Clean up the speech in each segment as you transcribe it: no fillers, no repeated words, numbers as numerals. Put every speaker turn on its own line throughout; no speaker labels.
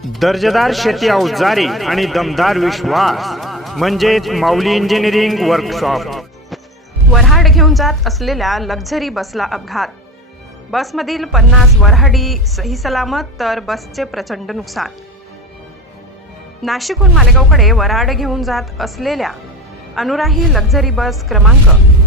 दर्जेदार शेती अवजारे आणि दमदार विश्वास म्हणजेच माऊली इंजिनिअरिंग वर्कशॉप।
वऱ्हाड घेऊन जात असलेल्या लक्झरी बसला अपघात। बसमधील 50 वऱ्हाडी सही सलामत, तर बसचे प्रचंड नुकसान। नाशिकहून मालेगावकडे वऱ्हाड घेऊन जात असलेल्या अनुराही लक्झरी बस क्रमांक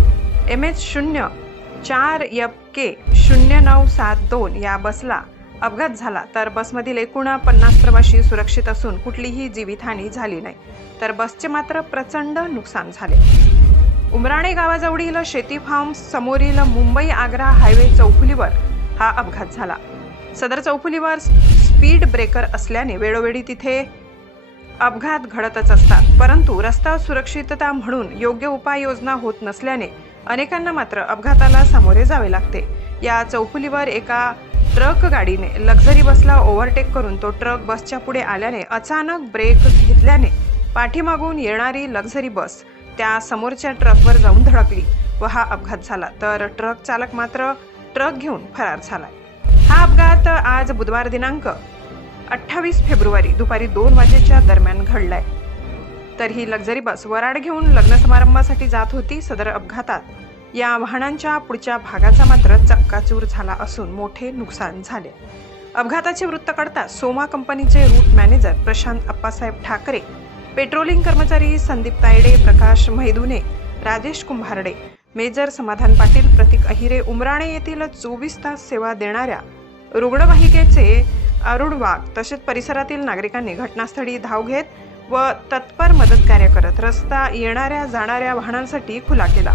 MH04FK0972 या बसला अपघात झाला, तर बसमधील एकूण 50 प्रवासी सुरक्षित असून कुठलीही जीवितहानी झाली नाही, तर बसचे मात्र प्रचंड नुकसान झाले। उमराणे गावाजवळील शेती फार्म समोरील मुंबई आग्रा हायवे चौफुलीवर हा अपघात झाला। सदर चौफुलीवर स्पीड ब्रेकर असल्याने वेळोवेळी तिथे अपघात घडतच असतात, परंतु रस्ता सुरक्षितता म्हणून योग्य उपाययोजना होत नसल्याने अनेकांना मात्र अपघाताला सामोरे जावे लागते। या चौफुलीवर एका ट्रक गाडीने लक्झरी बसला ओव्हरटेक करून तो ट्रक बसच्या पुढे आल्याने अचानक ब्रेक घेतल्याने पाठीमागून येणारी लक्झरी बस त्या समोरच्या ट्रकवर जाऊन धडकली व हा अपघात झाला, तर ट्रक चालक मात्र ट्रक घेऊन फरार झाला। हा अपघात आज बुधवार दिनांक 28 फेब्रुवारी दुपारी 2 वाजेच्या दरम्यान घडलाय। तर ही लक्झरी बस वऱ्हाड घेऊन लग्न समारंभासाठी जात होती। सदर अपघातात या वाहनांच्या पुढच्या भागाचा मात्र चक्काचूर झाला असून मोठे नुकसान झाले। अपघाताचे वृत्त कळताच सोमा कंपनीचे route manager Prashant Appasaheb Thackeray, patrolling कर्मचारी संदीप तायडे, प्रकाश मैदुने, राजेश कुंभारडे, मेजर समाधान पाटील, प्रतीक अहिरे, उमराणे येथील 24 तास सेवा देणाऱ्या रुग्णवाहिकेचे अरुण वाघ तसेच परिसरातील नागरिकांनी घटनास्थळी धाव घेत व तत्पर मदत कार्य करत रस्ता येणाऱ्या जाणाऱ्या वाहनांसाठी खुला केला।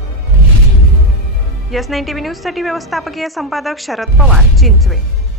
S9 TV न्यूज साठी व्यवस्थापकीय संपादक शरद पवार, चिंचवे।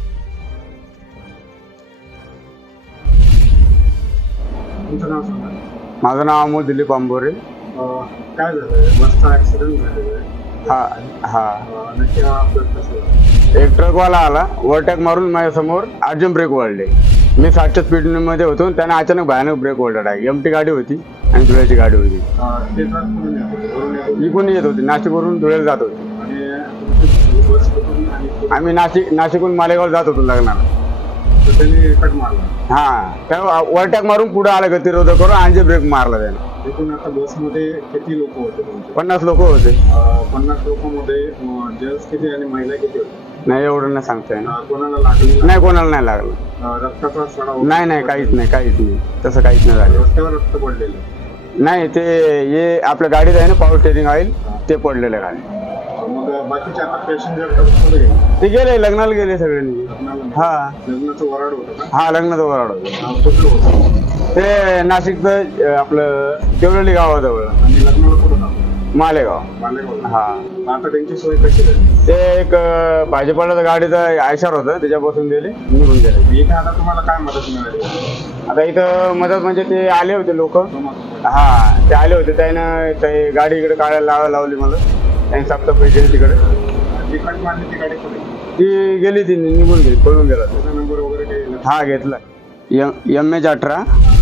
माझं नाव अमोल दिलीप आंबोरे।
काय झालं? बसचा ऍक्सिडेंट झालेला नक्की हा अपघात कसा झाला?
एक ट्रकवाला आला, ओव्हरटेक मारून माझ्या समोर अर्जंट ब्रेक ओढले। मी 60च्या स्पीडमध्ये होतो, त्याने अचानक भयानक ब्रेक ओढला। MT गाडी होती आणि धुळ्याची गाडी होती।
ते ट्रक कुठून येत होते? वरून येत होते?
इकडून येत होती, नाशिकवरून धुळ्याला जात होती।
आणि तुमची बस कुठून आणि
आम्ही नाशिकहून मालेगाव जात होतो लग्नाला।
तर त्यांनी कट मारला?
त्या ओव्हरटेक मारून पुढे आला, गतिरोधक करून आणि ब्रेक मारला त्याने।
एकूण आता बसमध्ये किती लोक होते तुमचे?
50 लोक होते।
50 लोकांमध्ये जेंट्स किती आणि महिला किती होते?
नाही, एवढं नाही सांगता येणार।
कोणाला लागलं?
नाही, कोणाला नाही लागलं।
रक्ताचा सडा?
नाही, काहीच नाही, तसं काहीच नाही झालं।
रस्त्यावर रक्त पडलेलं?
नाही, ते आपल्या गाडीत आहे ना, पॉवर स्टेरिंग ऑइल, ते पडलेलं गाडी।
मग बाकीचे आता पॅसेंजर कुठे गेले?
ते गेले, लग्नाला गेले सगळ्यांनी।
लग्नाचं वराड होतं का?
हा, लग्नाचं वराड होतं।
कुठलं होतं?
ते नाशिकचं आपलं देवळली गावाजवळ।
आणि लग्नाला कुठं झालं?
मालेगाव।
मालेगाव?
हा।
आता त्यांची सोय कशी झाली?
ते एक भाजीपाल्याचं गाडीचं आयशर होतं, त्याच्यापासून गेले, निघून गेले।
इथे आता तुम्हाला काय मदत मिळाली?
आता इथं मदत म्हणजे ते आले होते लोक। हा, ते आले होते, त्यानं ते गाडी इकडे काढायला लावली मला। त्यांनी साफसफाई केली तिकडे।
तिकट मारली ती गाडी कुठे?
ती गेली, ती निघून गेली, पळून गेला।
त्याचा नंबर वगैरे काही?
हा, घेतला। MH18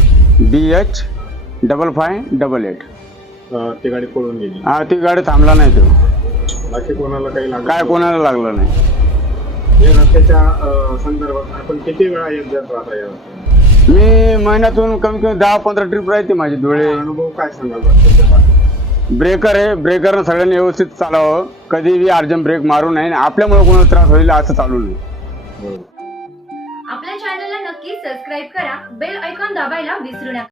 BH5588।
ती गाडी पळून गेली?
हा, ती गाडी थांबला नाही तो।
बाकी कोणाला काही लागलं?
काय कोणाला लागलं नाही।
या रस्त्याच्या संदर्भात आपण किती वेळा येत जात राहता या रस्त्याने?
मी महिन्यातून कमी कमी 10-15 ट्रिप राहते माझी धुळे।
अनुभव काय सांगाल रस्त्याच्या?
ब्रेकर आहे, ब्रेकरनं सगळ्यांनी व्यवस्थित चालावं, कधीही अर्जंट ब्रेक मारू नये, आपल्यामुळे कोणाला त्रास होईल असं चालू नये।
आपल्या चॅनलला नक्की सबस्क्राईब करा, बेल आयकॉन दाबायला विसरू नका।